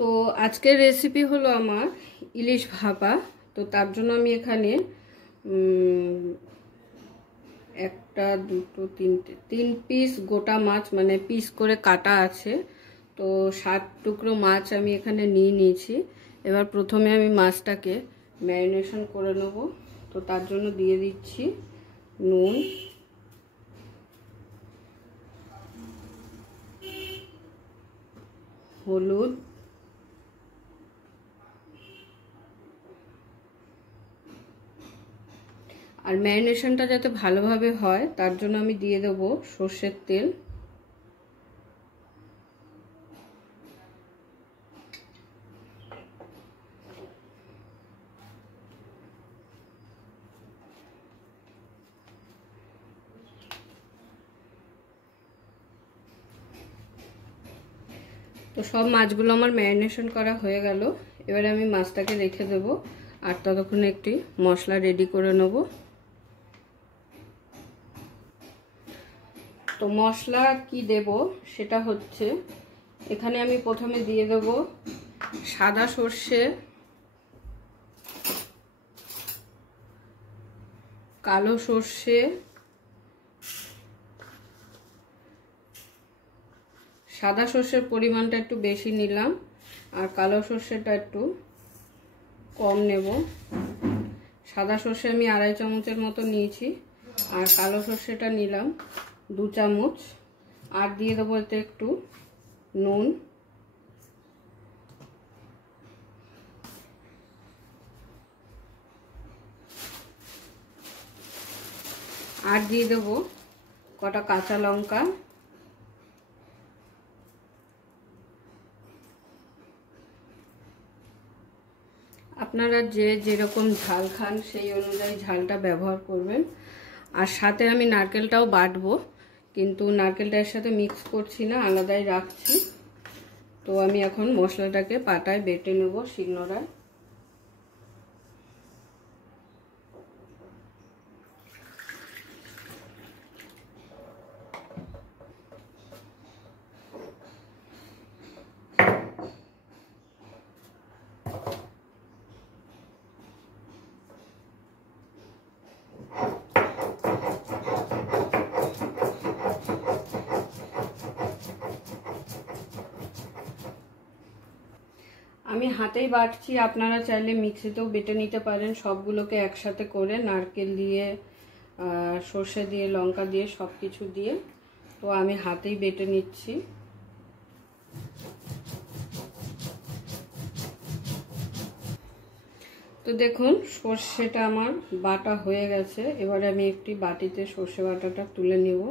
তো আজকের রেসিপি হলো আমার ইলিশ ভাপা। তো তার জন্য আমি এখানে একটা দুটো তিন পিস গোটা মাছ মানে পিস করে কাটা আছে। তো 7 টুকরো মাছ আমি এখানে নিয়ে নিয়েছি। এবার প্রথমে আমি মাছটাকে ম্যারিনেশন করে নেব। তো তার জন্য দিয়ে দিচ্ছি নুন, হলুদ, আর ম্যারিনেশনটা যাতে ভালোভাবে হয় তার জন্য আমি দিয়ে দেব সর্ষের তেল। তো সব মাছগুলো আমার ম্যারিনেশন করা হয়ে গেল। এবারে আমি মাছটাকে রেখে দেব আর ততক্ষণে একটি মশলা রেডি করে নেব। তো মশলা কি দেব সেটা হচ্ছে, এখানে আমি প্রথমে দিয়ে দেব সাদা সর্ষে, কালো সর্ষে, সাদা সর্ষের পরিমাণটা একটু বেশি নিলাম আর কালো সর্ষেটা একটু কম নেব। সাদা সর্ষে আমি 2.5 চামচের মতো নিয়েছি আর কালো সর্ষেটা নিলাম 2 চামচ। আর দিয়ে দেবো এতে একটু নুন, আর দিয়ে দেবো কটা কাঁচা লঙ্কা। আপনারা যেরকম ঝাল খান সেই অনুযায়ী ঝালটা ব্যবহার করবেন। আর সাথে আমি নারকেলটাও বাটবো, কিন্তু নারকেলটার সাথে মিক্স করছি না, আলাদাই রাখছি। তো আমি এখন মশলাটাকে পাটায় বেটে নেব শিলনোড়ায়। আমি হাতেই বাটছি, আপনারা চাইলে মিক্সিতেও বেটে নিতে পারেন। সবগুলোকে একসাথে করে নারকেল দিয়ে, সর্ষে দিয়ে, লঙ্কা দিয়ে, সব কিছু দিয়ে। তো আমি হাতেই বেটে নিচ্ছি। তো দেখুন সর্ষেটা আমার বাটা হয়ে গেছে। এবারে আমি একটি বাটিতে সর্ষে বাটাটা তুলে নেব।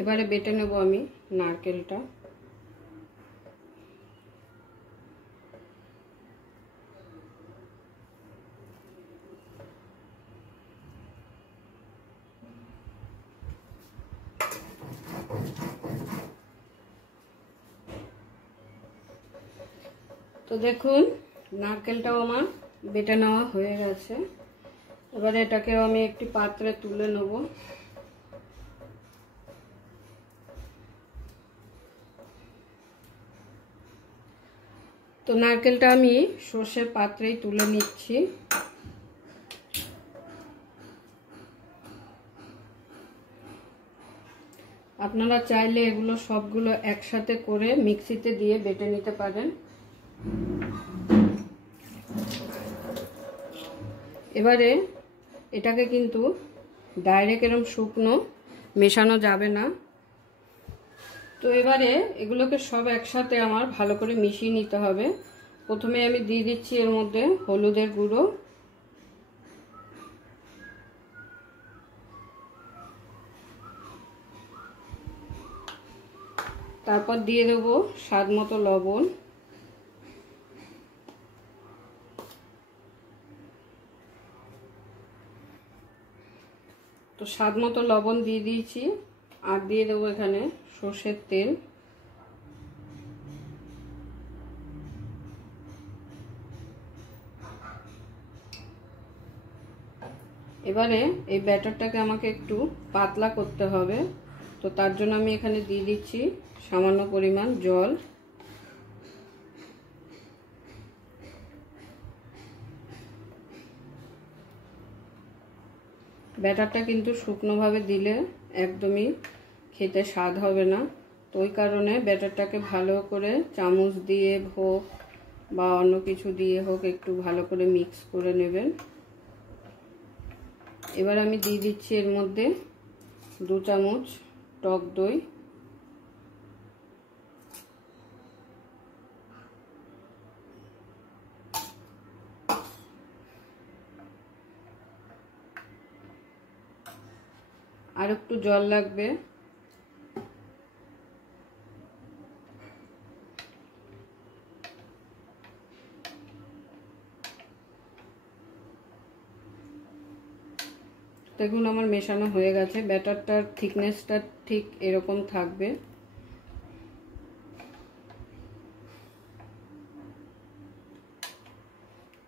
এবারে বেটে নেব আমি নারকেলটা। তো দেখুন নারকেলটাও আমার বেটে নেওয়া হয়ে গেছে। এবারে এটাকে আমি একটি পাত্রে তুলে নেব। তো নারকেলটা আমি সর্ষের পাত্রেই তুলে নিচ্ছি। আপনারা চাইলে এগুলো সবগুলো একসাথে করে মিক্সিতে দিয়ে বেটে নিতে পারেন। এবারে এটাকে কিন্তু ডাইরেক্ট এরকম শুকনো মেশানো যাবে না। তো এবারে এগুলোকে সব একসাথে আমার ভালো করে মিশিয়ে নিতে হবে। প্রথমে আমি দিয়ে দিচ্ছি এর মধ্যে হলুদের গুঁড়ো, তারপর দিয়ে দেবো স্বাদ মতো লবণ, তো স্বাদ মতো লবণ দিয়ে দিয়েছি। আর দিয়ে দেবো এখানে সর্ষের তেল। এবারে এই ব্যাটারটাকে আমাকে একটু পাতলা করতে হবে। তো তার জন্য আমি এখানে দিয়ে দিচ্ছি সামান্য পরিমাণ জল। ব্যাটারটা কিন্তু শুকনোভাবে দিলে একদমই খেতে স্বাদ হবে না, তো ওই কারণে ব্যাটারটাকে ভালো করে চামচ দিয়ে হোক বা অন্য কিছু দিয়ে হোক একটু ভালো করে মিক্স করে নেবেন। এবার আমি দিয়ে দিচ্ছি এর মধ্যে 2 চামচ টক দই। আর একটু জল লাগবে। দেখুন আমার মেশানো হয়ে গেছে, ব্যাটারটার থিকনেসটা ঠিক এরকম থাকবে।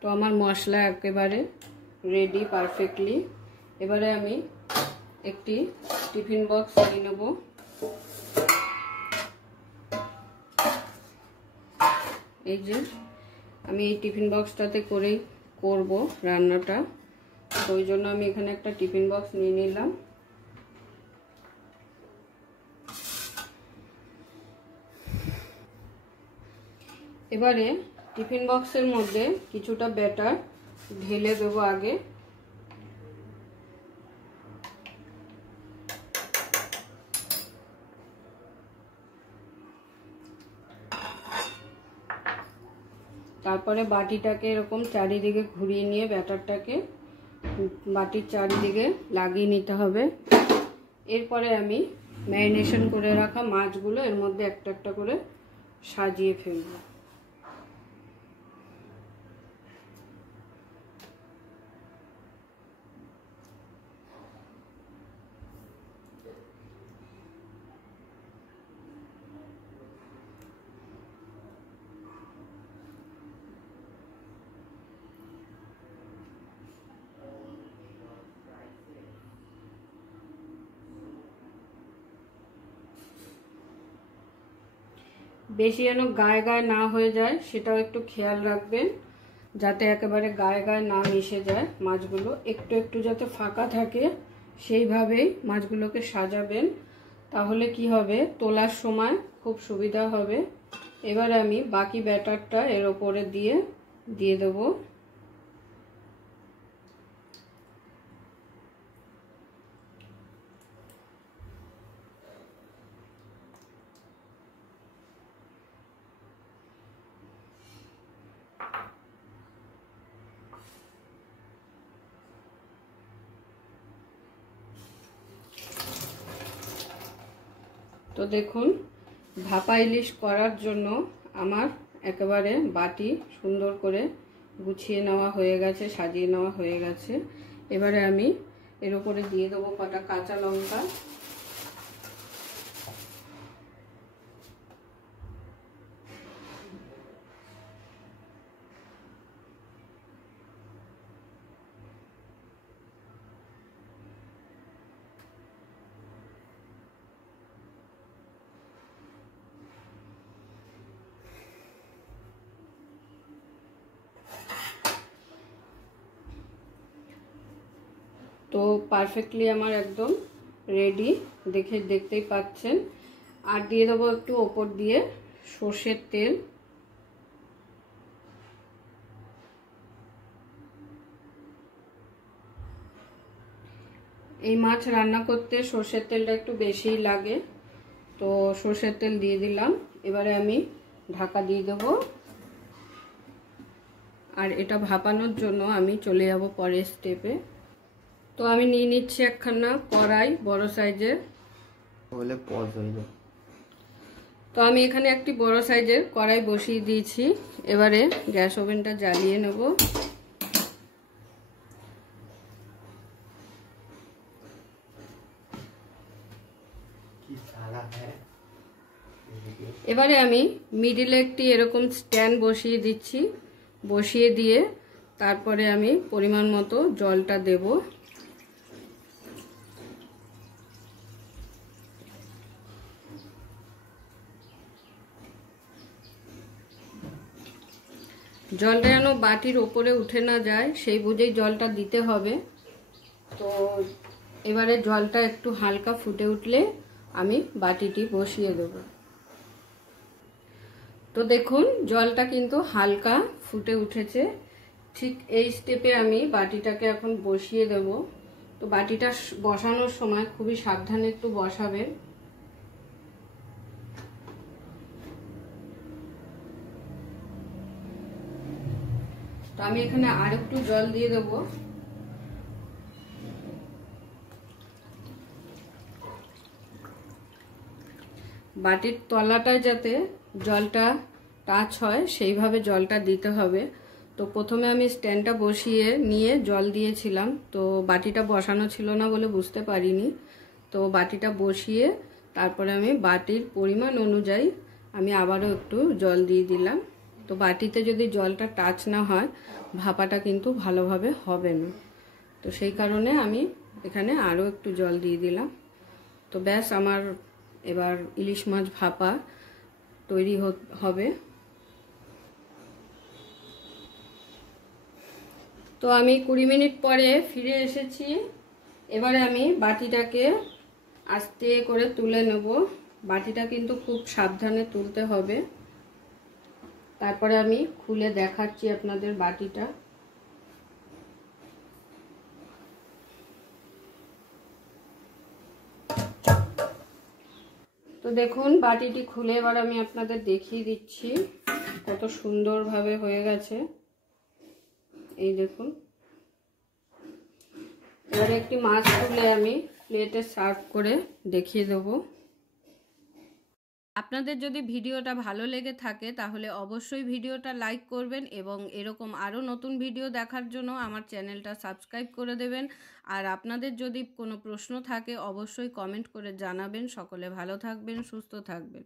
তো আমার মশলা একেবারে রেডি পারফেক্টলি। এবারে আমি একটি টিফিন বক্স নিয়ে নেব। এই যে আমি এই টিফিন বক্সটাতে করেই করব রান্নাটা, তো ওই জন্য আমি এখানে একটা টিফিন বক্স নিয়ে নিলাম। এবারে টিফিন বক্সের মধ্যে কিছুটা ব্যাটার ঢেলে দেবো আগে। তারপরে বাটিটাকে এরকম চারিদিকে ঘুরিয়ে নিয়ে ব্যাটারটাকে বাটির চারিদিকে লাগিয়ে নিতে হবে। এরপরে আমি ম্যারিনেশন করে রাখা মাছগুলো এর মধ্যে একটা একটা করে সাজিয়ে ফেলবো। বেশি যেন গায়ে গায়ে না হয়ে যায় সেটাও একটু খেয়াল রাখবেন, যাতে একেবারে গায়ে গায়ে না মিশে যায় মাছগুলো। একটু একটু যাতে ফাঁকা থাকে সেইভাবেই মাছগুলোকে সাজাবেন, তাহলে কি হবে তোলার সময় খুব সুবিধা হবে। এবার আমি বাকি ব্যাটারটা এর ওপরে দিয়ে দেবো। তো দেখুন ভাপা ইলিশ করার জন্য আমার একেবারে বাটি সুন্দর করে গুছিয়ে নেওয়া হয়ে গেছে, সাজিয়ে নেওয়া হয়ে গেছে। এবারে আমি এর উপরে দিয়ে দেবো কটা কাঁচা লঙ্কা। তো পারফেক্টলি আমার একদম রেডি, দেখতেই পাচ্ছেন। আর দিয়ে দেবো একটু ওপর দিয়ে সর্ষের তেল। এই মাছ রান্না করতে সর্ষের তেলটা একটু বেশিই লাগে, তো সর্ষের তেল দিয়ে দিলাম। এবারে আমি ঢাকা দিয়ে দেবো, আর এটা ভাপানোর জন্য আমি চলে যাব পরের স্টেপে। তো আমি নিয়ে নিচ্ছি একখানা কড়াই বড় সাইজের। তো আমি এখানে একটি বড় সাইজের কড়াই বসিয়ে দিয়েছি। এবারে গ্যাস ওভেনটা জ্বালিয়ে নেব। এবারে আমি মিডিলে একটি এরকম স্ট্যান্ড বসিয়ে দিচ্ছি। বসিয়ে দিয়ে তারপরে আমি পরিমাণ মতো জলটা দেব। জলটা যেন বাটির ওপরে উঠে না যায় সেই বুঝেই জলটা দিতে হবে। তো এবারে জলটা একটু হালকা ফুটে উঠলে আমি বাটিটি বসিয়ে দেব। তো দেখুন জলটা কিন্তু হালকা ফুটে উঠেছে। ঠিক এই স্টেপে আমি বাটিটাকে এখন বসিয়ে দেব। তো বাটিটা বসানোর সময় খুবই সাবধানে একটু বসাবেন। তো আমি এখানে আর একটু জল দিয়ে দেব। বাটির তলাটায় যাতে জলটা টাচ হয় সেইভাবে জলটা দিতে হবে। তো প্রথমে আমি স্ট্যান্ডটা বসিয়ে নিয়ে জল দিয়েছিলাম, তো বাটিটা বসানো ছিল না বলে বুঝতে পারিনি। তো বাটিটা বসিয়ে তারপরে আমি বাটির পরিমাণ অনুযায়ী আমি আবারও একটু জল দিয়ে দিলাম। তো বাটিতে যদি জলটা টাচ না হয় ভাপাটা কিন্তু ভালোভাবে হবে না। তো সেই কারণে আমি এখানে আরও একটু জল দিয়ে দিলাম। তো ব্যাস আমার এবার ইলিশ মাছ ভাপা তৈরি হবে। তো আমি 20 মিনিট পরে ফিরে এসেছি। এবারে আমি বাটিটাকে আস্তে করে তুলে নেব। বাটিটা কিন্তু খুব সাবধানে তুলতে হবে। তারপরে আমি খুলে দেখাচ্ছি আপনাদের বাটিটা। তো দেখুন বাটিটি খুলে এবার আমি আপনাদের দেখিয়ে দিচ্ছি কত সুন্দরভাবে হয়ে গেছে। এই দেখুন। এবারে একটি মাছ তুলে আমি প্লেটে সার্ভ করে দেখিয়ে দেব। আপনাদের যদি ভিডিওটা ভালো লেগে থাকে তাহলে অবশ্যই ভিডিওটা লাইক করবেন এবং এরকম আরও নতুন ভিডিও দেখার জন্য আমার চ্যানেলটা সাবস্ক্রাইব করে দেবেন। আর আপনাদের যদি কোনো প্রশ্ন থাকে অবশ্যই কমেন্ট করে জানাবেন। সকলে ভালো থাকবেন, সুস্থ থাকবেন।